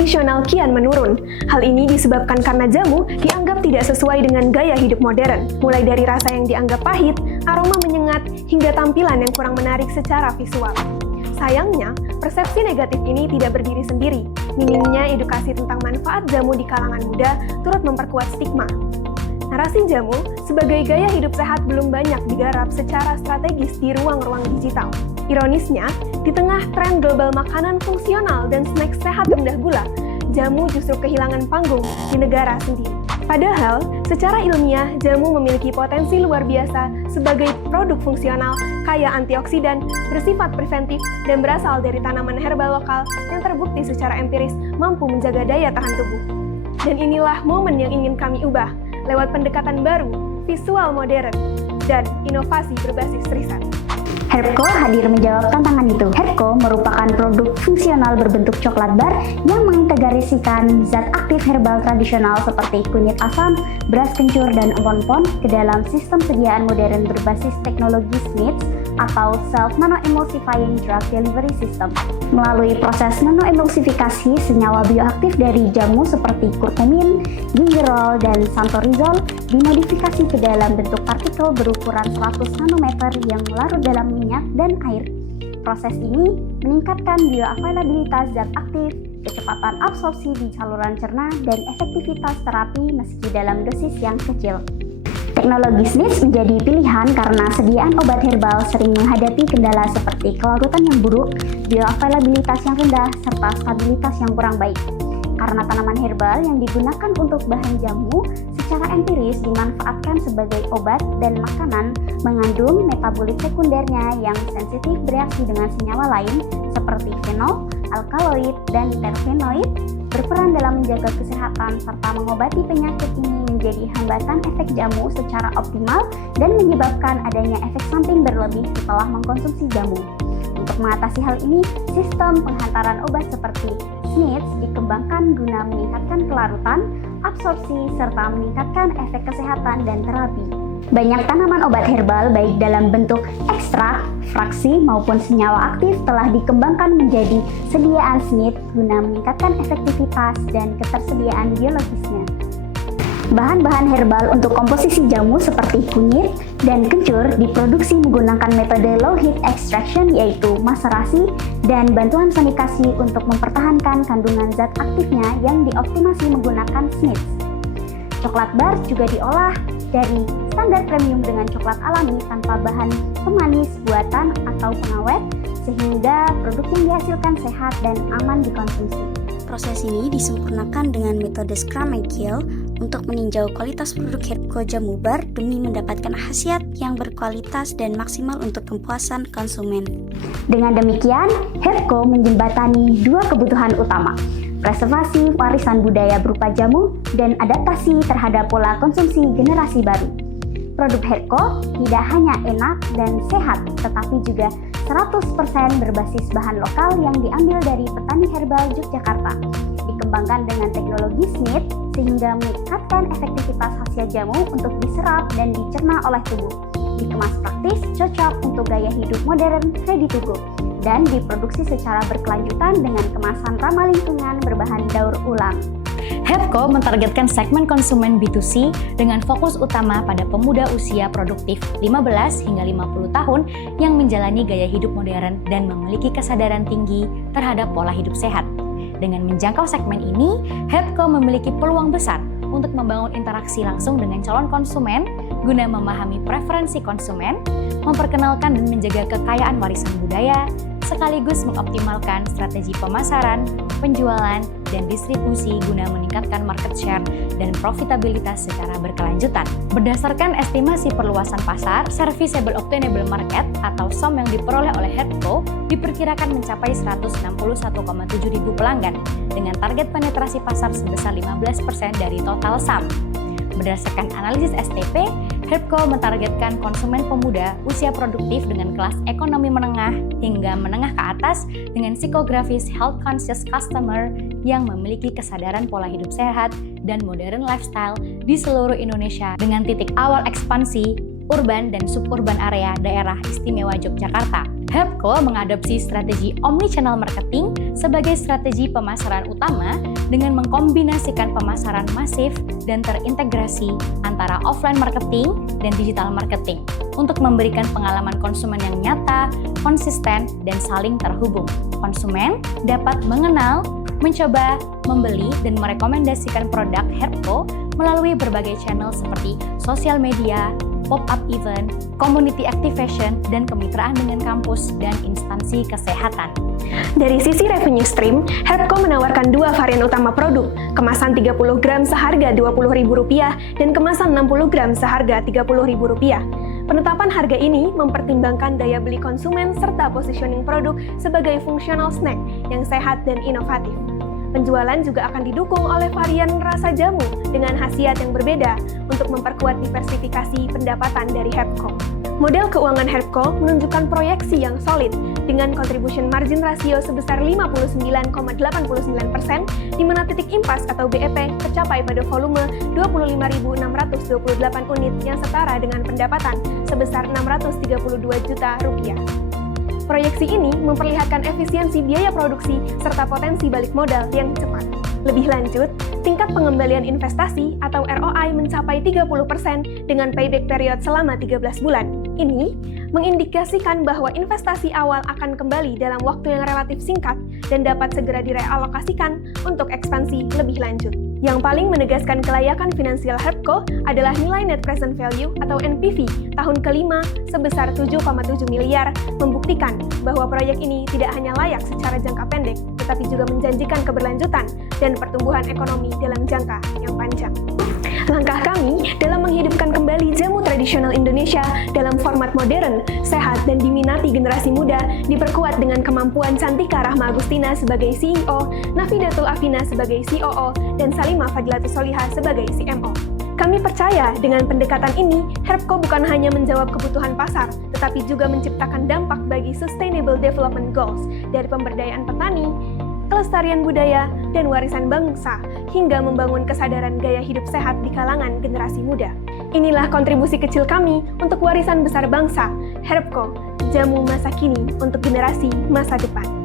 tradisional kian menurun. Hal ini disebabkan karena jamu dianggap tidak sesuai dengan gaya hidup modern, mulai dari rasa yang dianggap pahit, aroma menyengat, hingga tampilan yang kurang menarik secara visual. Sayangnya, persepsi negatif ini tidak berdiri sendiri. Minimnya edukasi tentang manfaat jamu di kalangan muda turut memperkuat stigma. Narasi jamu sebagai gaya hidup sehat belum banyak digarap secara strategis di ruang-ruang digital. Ironisnya, di tengah tren global makanan fungsional dan snack sehat rendah gula, jamu justru kehilangan panggung di negara sendiri. Padahal, secara ilmiah, jamu memiliki potensi luar biasa sebagai produk fungsional kaya antioksidan, bersifat preventif, dan berasal dari tanaman herbal lokal yang terbukti secara empiris mampu menjaga daya tahan tubuh. Dan inilah momen yang ingin kami ubah lewat pendekatan baru, visual modern, dan inovasi berbasis riset. Herbco hadir menjawab tantangan itu. Herbco merupakan produk fungsional berbentuk coklat bar yang mengintegrasikan zat aktif herbal tradisional seperti kunyit asam, beras kencur, dan empon-empon ke dalam sistem sediaan modern berbasis teknologi SNITS atau Self Nano-Emulsifying Drug Delivery System. Melalui proses nanoemulsifikasi, senyawa bioaktif dari jamu seperti kurkumin, gingerol, dan santorizol dimodifikasi ke dalam bentuk partikel berukuran 100 nanometer yang larut dalam minyak dan air. Proses ini meningkatkan bioavailabilitas zat aktif, kecepatan absorpsi di saluran cerna, dan efektivitas terapi meski dalam dosis yang kecil. Teknologi SNITS menjadi pilihan karena sediaan obat herbal sering menghadapi kendala seperti kelarutan yang buruk, bioavailabilitas yang rendah, serta stabilitas yang kurang baik. Karena tanaman herbal yang digunakan untuk bahan jamu secara empiris dimanfaatkan sebagai obat dan makanan mengandung metabolit sekundernya yang sensitif bereaksi dengan senyawa lain seperti fenol, alkaloid, dan terpenoid, berperan dalam menjaga kesehatan serta mengobati penyakit ini menjadi hambatan efek jamu secara optimal dan menyebabkan adanya efek samping berlebih setelah mengkonsumsi jamu. Untuk mengatasi hal ini, sistem penghantaran obat seperti SNITS dikembangkan guna meningkatkan kelarutan, absorpsi, serta meningkatkan efek kesehatan dan terapi. Banyak tanaman obat herbal baik dalam bentuk ekstrak, fraksi, maupun senyawa aktif telah dikembangkan menjadi sediaan SNITS guna meningkatkan efektivitas dan ketersediaan biologisnya. Bahan-bahan herbal untuk komposisi jamu seperti kunyit dan kencur diproduksi menggunakan metode low heat extraction yaitu maserasi dan bantuan sanitasi untuk mempertahankan kandungan zat aktifnya yang dioptimasi menggunakan SNITS. Coklat bar juga diolah dari standar premium dengan coklat alami tanpa bahan pemanis buatan atau pengawet sehingga produk yang dihasilkan sehat dan aman dikonsumsi. Proses ini disempurnakan dengan metode Scrum and Kill untuk meninjau kualitas produk Herbco jamu bar demi mendapatkan khasiat yang berkualitas dan maksimal untuk kepuasan konsumen. Dengan demikian, Herbco menjembatani dua kebutuhan utama, preservasi warisan budaya berupa jamu dan adaptasi terhadap pola konsumsi generasi baru. Produk Herbco tidak hanya enak dan sehat, tetapi juga 100% berbasis bahan lokal yang diambil dari petani herbal Yogyakarta. Dikembangkan dengan teknologi SNITS sehingga meningkatkan efektivitas hasil jamu untuk diserap dan dicerna oleh tubuh. Dikemas praktis, cocok untuk gaya hidup modern, ready to go, dan diproduksi secara berkelanjutan dengan kemasan ramah lingkungan berbahan daur ulang. Herbco mentargetkan segmen konsumen B2C dengan fokus utama pada pemuda usia produktif 15 hingga 50 tahun yang menjalani gaya hidup modern dan memiliki kesadaran tinggi terhadap pola hidup sehat. Dengan menjangkau segmen ini, Herbco memiliki peluang besar untuk membangun interaksi langsung dengan calon konsumen guna memahami preferensi konsumen, memperkenalkan dan menjaga kekayaan warisan budaya, sekaligus mengoptimalkan strategi pemasaran, penjualan, dan distribusi guna meningkatkan market share dan profitabilitas secara berkelanjutan. Berdasarkan estimasi perluasan pasar, Serviceable Obtainable Market atau SOM yang diperoleh oleh Herbco diperkirakan mencapai 161,7 ribu pelanggan dengan target penetrasi pasar sebesar 15% dari total SAM. Berdasarkan analisis STP, Herbco mentargetkan konsumen pemuda usia produktif dengan kelas ekonomi menengah hingga menengah ke atas dengan psikografis health conscious customer yang memiliki kesadaran pola hidup sehat dan modern lifestyle di seluruh Indonesia dengan titik awal ekspansi urban dan suburban area daerah istimewa Yogyakarta. Herbco mengadopsi strategi omnichannel marketing sebagai strategi pemasaran utama dengan mengkombinasikan pemasaran masif dan terintegrasi antara offline marketing dan digital marketing untuk memberikan pengalaman konsumen yang nyata, konsisten, dan saling terhubung. Konsumen dapat mengenal, mencoba, membeli, dan merekomendasikan produk Herbco melalui berbagai channel seperti sosial media, pop-up event, community activation, dan kemitraan dengan kampus dan instansi kesehatan. Dari sisi revenue stream, Herbco menawarkan dua varian utama produk, kemasan 30 gram seharga Rp20.000 dan kemasan 60 gram seharga Rp30.000. Penetapan harga ini mempertimbangkan daya beli konsumen serta positioning produk sebagai fungsional snack yang sehat dan inovatif. Penjualan juga akan didukung oleh varian rasa jamu dengan khasiat yang berbeda untuk memperkuat diversifikasi pendapatan dari Herbco. Model keuangan Herbco menunjukkan proyeksi yang solid dengan contribution margin rasio sebesar 59,89%, di mana titik impas atau BEP tercapai pada volume 25.628 unit yang setara dengan pendapatan sebesar Rp632 juta. Proyeksi ini memperlihatkan efisiensi biaya produksi serta potensi balik modal yang cepat. Lebih lanjut, tingkat pengembalian investasi atau ROI mencapai 30% dengan payback period selama 13 bulan. Ini mengindikasikan bahwa investasi awal akan kembali dalam waktu yang relatif singkat dan dapat segera direalokasikan untuk ekspansi lebih lanjut. Yang paling menegaskan kelayakan finansial Herbco adalah nilai net present value atau NPV tahun kelima sebesar 7,7 miliar, membuktikan bahwa proyek ini tidak hanya layak secara jangka pendek, tetapi juga menjanjikan keberlanjutan dan pertumbuhan ekonomi dalam jangka yang panjang. Langkah kami dalam menghidupkan kembali jamu tradisional Indonesia dalam format modern, sehat, dan diminati generasi muda diperkuat dengan kemampuan Cantika Rahma Agustina sebagai CEO, Nafidatul Afina sebagai COO, dan Salimah Fadilatus Solihah sebagai CMO. Kami percaya dengan pendekatan ini, Herbco bukan hanya menjawab kebutuhan pasar, tetapi juga menciptakan dampak bagi Sustainable Development Goals dari pemberdayaan petani, kelestarian budaya, dan warisan bangsa, hingga membangun kesadaran gaya hidup sehat di kalangan generasi muda. Inilah kontribusi kecil kami untuk warisan besar bangsa, Herbco, jamu masa kini untuk generasi masa depan.